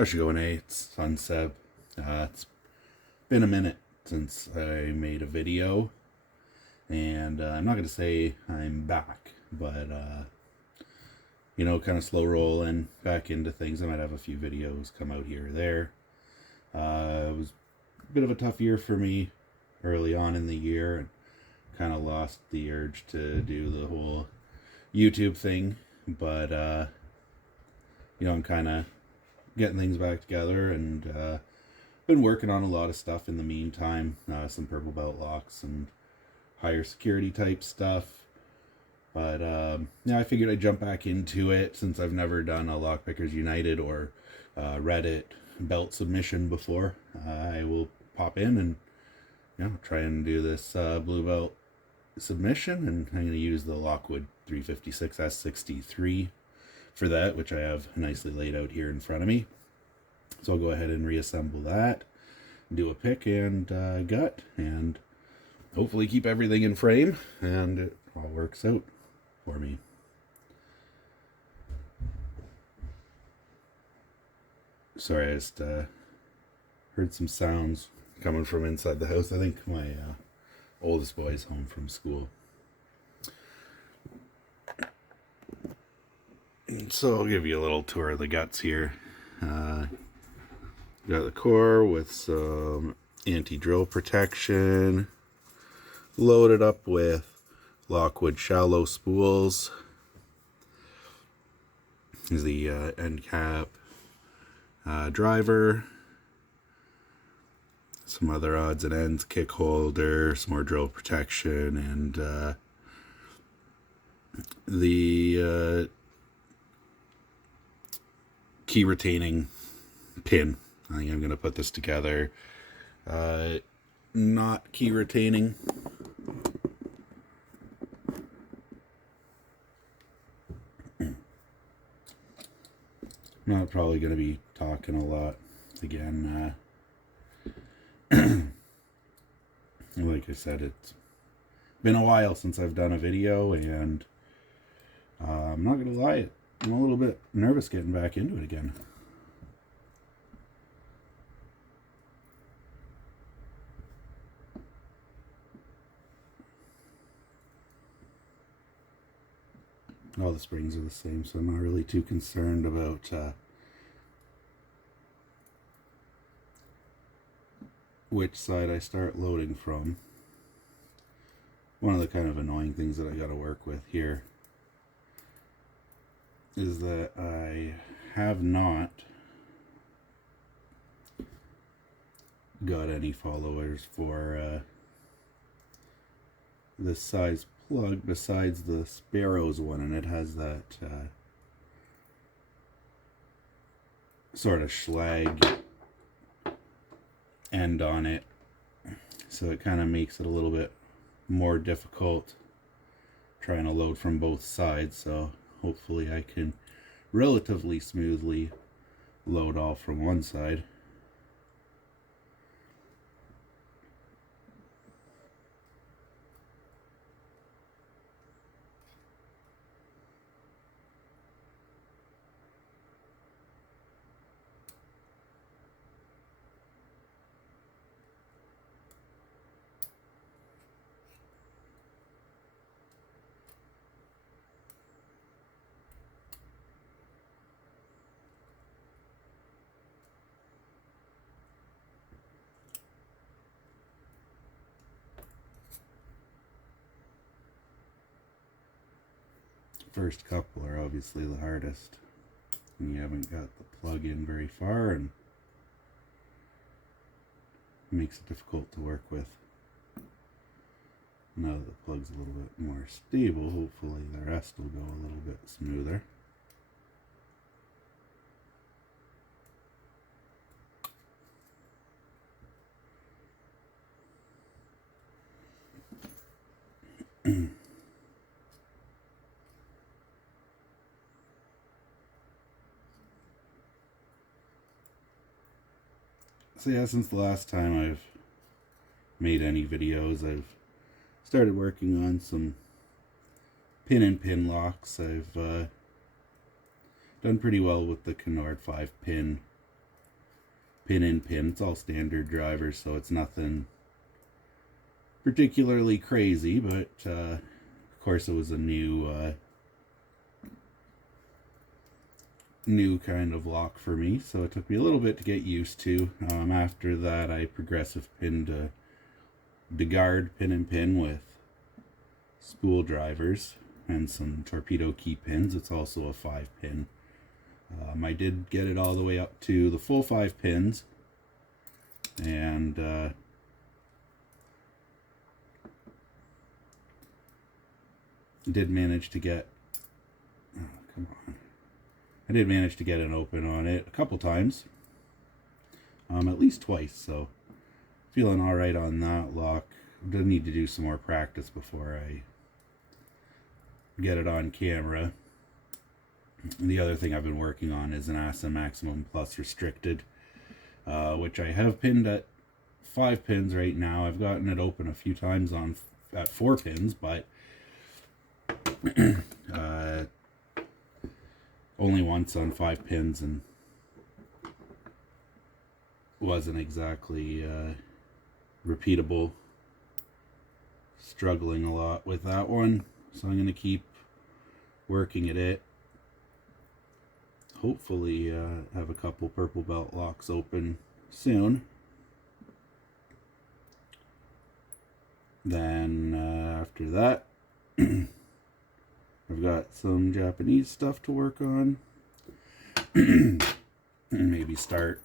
How's it going, eh? It's Sun Seb. It's been a minute since I made a video, and I'm not going to say I'm back, but, kind of slow rolling back into things. I might have a few videos come out here or there. It was a bit of a tough year for me early on in the year, and kind of lost the urge to do the whole YouTube thing, but, I'm kind of getting things back together, and been working on a lot of stuff in the meantime, some purple belt locks and higher security type stuff, but I figured I'd jump back into it since I've never done a Lockpickers United or Reddit belt submission before. I will pop in and try and do this blue belt submission, and I'm going to use the Lockwood 356 S63 for that, which I have nicely laid out here in front of me. So I'll go ahead and reassemble that, do a pick and gut, and hopefully keep everything in frame, and it all works out for me. Sorry, I just heard some sounds coming from inside the house. I think my oldest boy's home from school. So I'll give you a little tour of the guts here. Got the core with some anti-drill protection, loaded up with Lockwood shallow spools. Here's the end cap driver, some other odds and ends, kick holder, some more drill protection, and the key retaining pin. I think I'm going to put this together. Not key retaining. Not probably going to be talking a lot again. Like I said, it's been a while since I've done a video, and I'm not going to lie, I'm a little bit nervous getting back into it again. All the springs are the same, so I'm not really too concerned about which side I start loading from. One of the kind of annoying things that I got to work with here is that I have not got any followers for this size plug besides the Sparrows one, and it has that sort of schlag end on it, so it kind of makes it a little bit more difficult trying to load from both sides. So hopefully I can relatively smoothly load all from one side. First couple are obviously the hardest, and you haven't got the plug in very far, and it makes it difficult to work with. Now that the plug's a little bit more stable, hopefully the rest will go a little bit smoother. So yeah, since the last time I've made any videos, I've started working on some pin locks. I've done pretty well with the Canard 5-pin pin in pin. It's all standard drivers, so it's nothing particularly crazy, but of course it was a new kind of lock for me, so it took me a little bit to get used to. After that, I progressive pinned a DeGuard pin and pin with spool drivers and some torpedo key pins. It's also a 5-pin. I did get it all the way up to the full 5 pins, and did manage to get, oh, come on, I did manage to get an open on it a couple times, at least twice, so feeling all right on that lock. I need to do some more practice before I get it on camera. And the other thing I've been working on is an ASA Maximum Plus Restricted, which I have pinned at 5 pins right now. I've gotten it open a few times at 4 pins, but only once on 5 pins, and wasn't exactly repeatable. Struggling a lot with that one, so I'm going to keep working at it. Hopefully have a couple purple belt locks open soon. Then after that, I've got some Japanese stuff to work on. Maybe start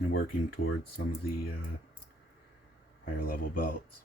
working towards some of the higher level belts.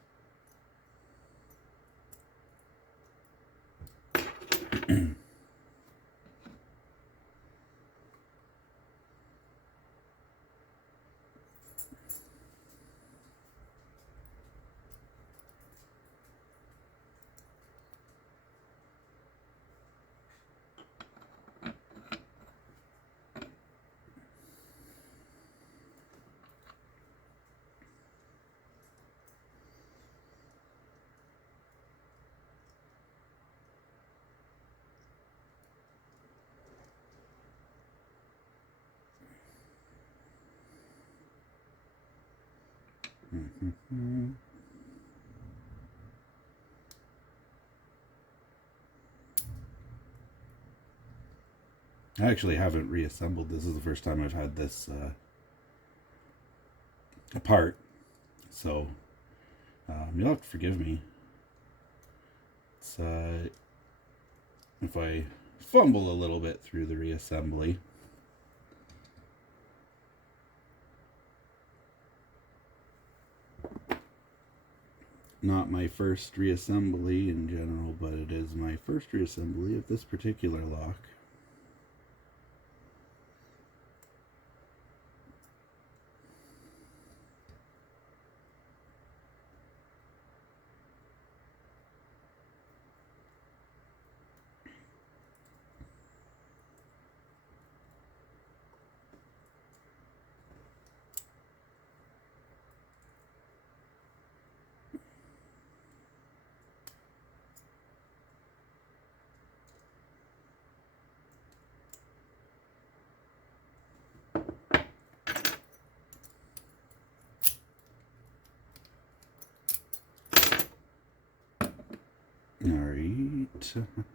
I actually haven't reassembled. This is the first time I've had this apart, so you'll have to forgive me. It's, if I fumble a little bit through the reassembly. Not my first reassembly in general, but it is my first reassembly of this particular lock.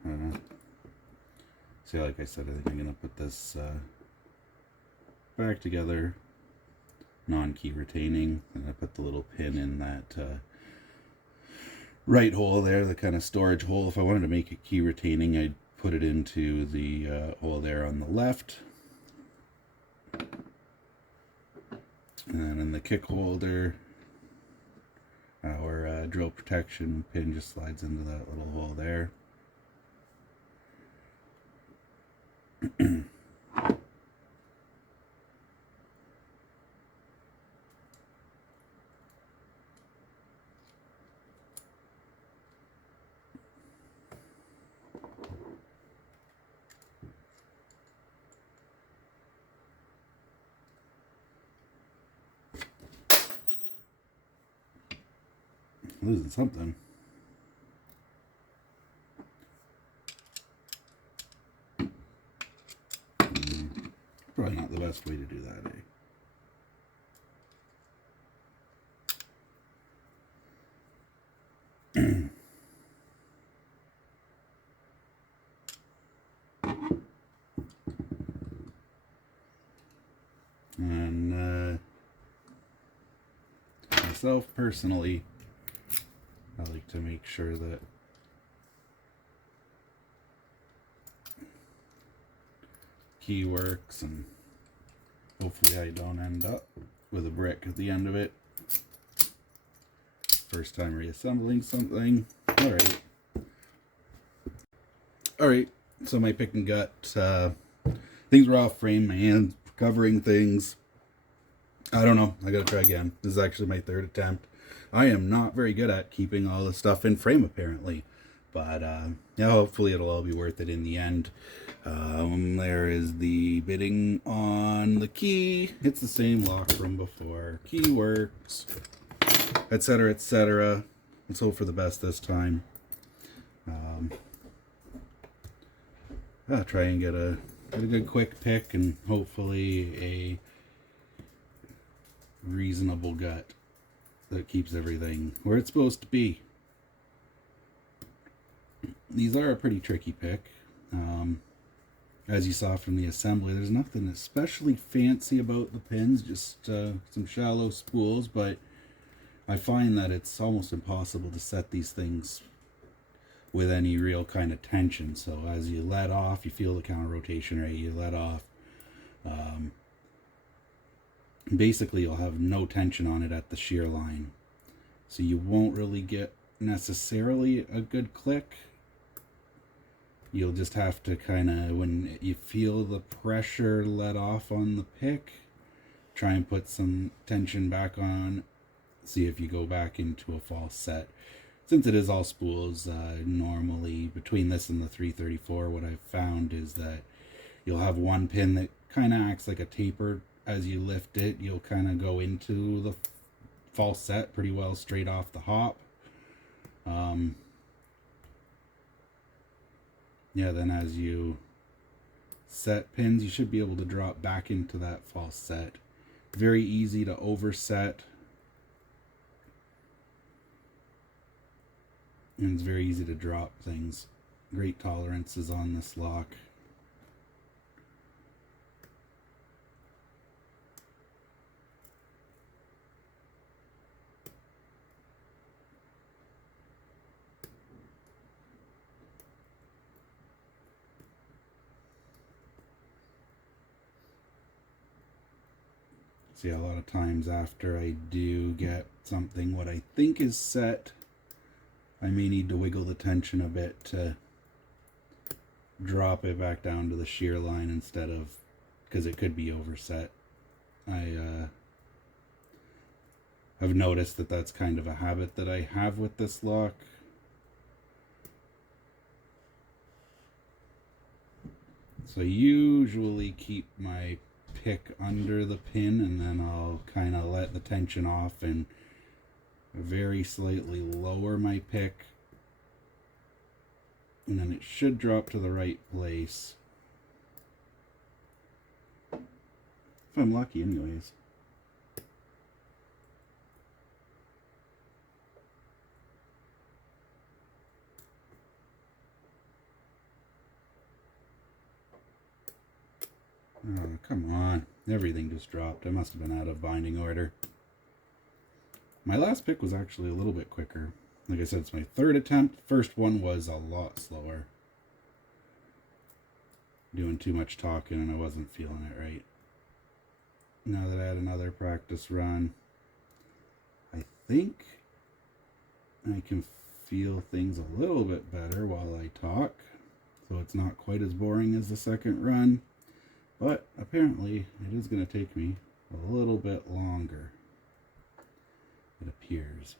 Alright. See, like I said, I think I'm going to put this back together, non-key retaining, and I put the little pin in that right hole there, the kind of storage hole. If I wanted to make it key retaining, I'd put it into the hole there on the left. And then in the kick holder, our drill protection pin just slides into that little hole there. Losing something. Probably not the best way to do that, eh? And myself personally, I like to make sure that key works, and hopefully I don't end up with a brick at the end of it. First time reassembling something. Alright, so my pick and gut, things were off frame, my hands covering things. I don't know, I gotta try again. This is actually my third attempt. I am not very good at keeping all the stuff in frame, apparently. But, yeah, hopefully it'll all be worth it in the end. There is the bitting on the key. It's the same lock from before. Key works, etc., etc. Let's hope for the best this time. I'll try and get a good quick pick, and hopefully a reasonable gut that keeps everything where it's supposed to be. These are a pretty tricky pick. As you saw from the assembly, there's nothing especially fancy about the pins, just some shallow spools, but I find that it's almost impossible to set these things with any real kind of tension. So as you let off, you feel the counter rotation rate, you let off. Basically, you'll have no tension on it at the shear line. So you won't really get necessarily a good click. You'll just have to kind of, when you feel the pressure let off on the pick, try and put some tension back on. See if you go back into a false set. Since it is all spools, normally between this and the 334, what I've found is that you'll have one pin that kind of acts like a taper. As you lift it, you'll kind of go into the false set pretty well straight off the hop. Yeah, then as you set pins, you should be able to drop back into that false set. Very easy to overset. And it's very easy to drop things. Great tolerances on this lock. See, a lot of times after I do get something what I think is set, I may need to wiggle the tension a bit to drop it back down to the shear line instead of, because it could be overset. I've noticed that that's kind of a habit that I have with this lock. So I usually keep my pick under the pin, and then I'll kind of let the tension off and very slightly lower my pick, and then it should drop to the right place. If I'm lucky anyways. Oh, come on. Everything just dropped. I must have been out of binding order. My last pick was actually a little bit quicker. Like I said, it's my third attempt. First one was a lot slower. Doing too much talking and I wasn't feeling it right. Now that I had another practice run, I think I can feel things a little bit better while I talk. So it's not quite as boring as the second run. But apparently it is going to take me a little bit longer, it appears.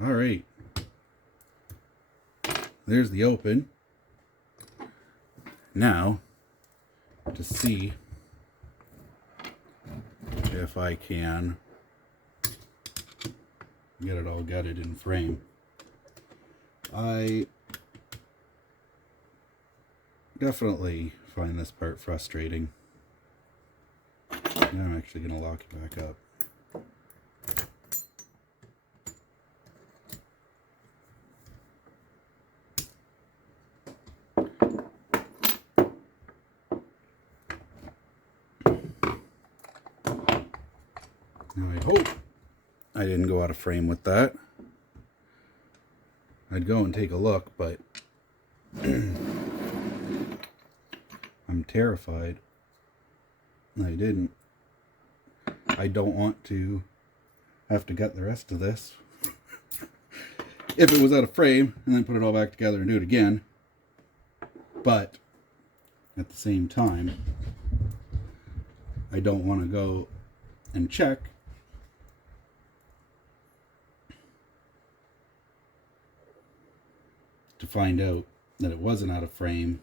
All right. There's the open. Now, to see if I can get it all gutted in frame. I definitely find this part frustrating. Now I'm actually going to lock it back up. Now I hope I didn't go out of frame with that. I'd go and take a look, but I'm terrified. I didn't. I don't want to have to gut the rest of this. If it was out of frame, and then put it all back together and do it again. But at the same time, I don't want to go and check to find out that it wasn't out of frame,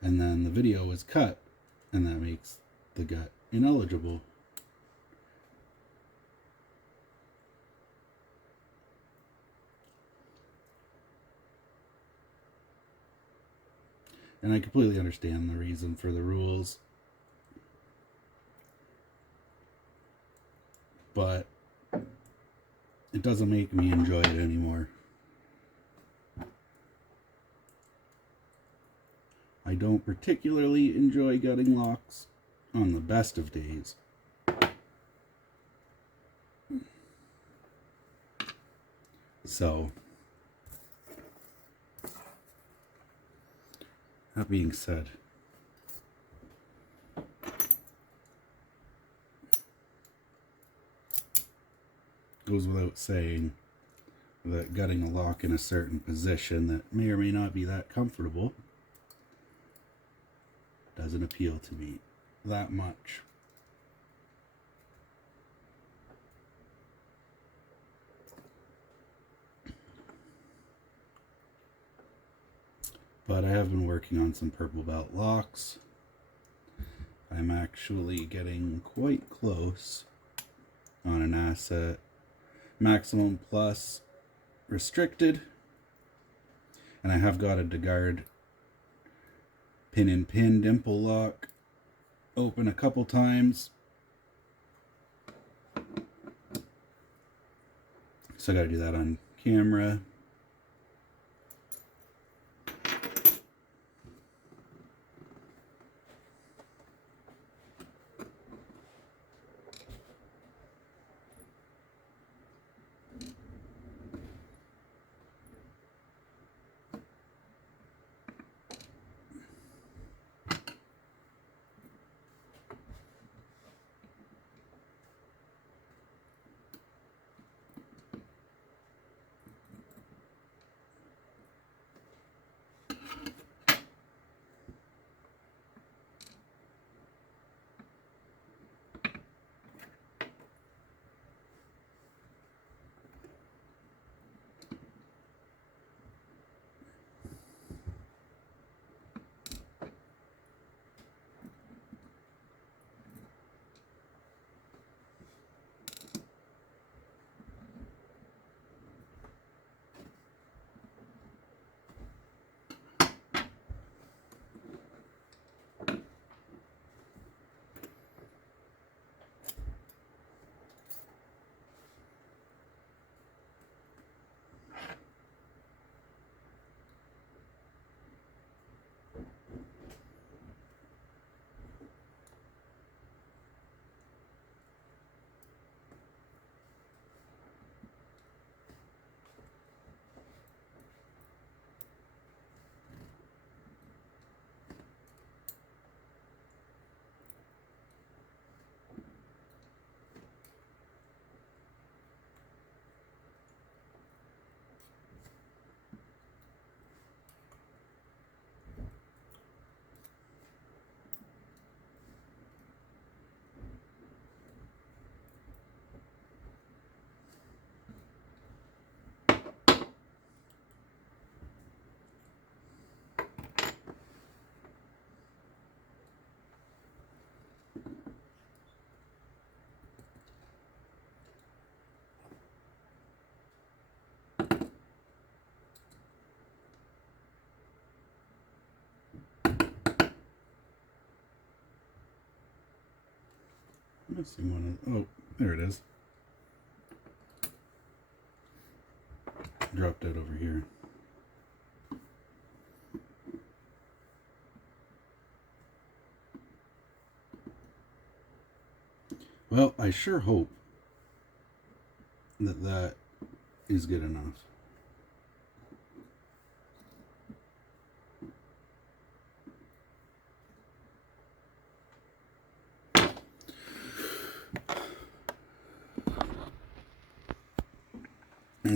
and then the video was cut, and that makes the gut ineligible. And I completely understand the reason for the rules, but it doesn't make me enjoy it anymore. I don't particularly enjoy gutting locks on the best of days. So, that being said, goes without saying that gutting a lock in a certain position that may or may not be that comfortable doesn't appeal to me that much. But I have been working on some purple belt locks. I'm actually getting quite close on an asset maximum plus restricted, and I have got a DeGuard pin and pin dimple lock open a couple times, so I gotta do that on camera. Missing one of, oh, there it is. Dropped out over here. Well, I sure hope that that is good enough.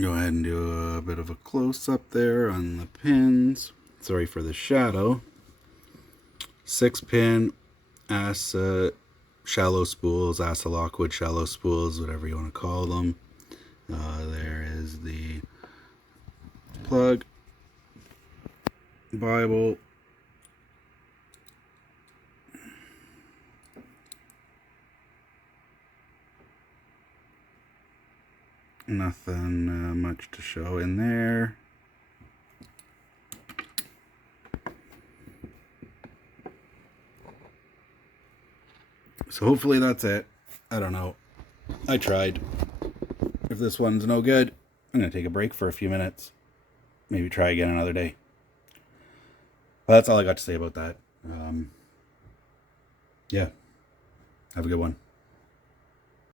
Go ahead and do a bit of a close-up there on the pins. Sorry for the shadow. 6-pin shallow spools, Lockwood shallow spools, whatever you want to call them. There is the plug, Bible, nothing much to show in there. So hopefully that's it. I don't know. I tried. If this one's no good, I'm going to take a break for a few minutes. Maybe try again another day. Well, that's all I got to say about that. Yeah. Have a good one.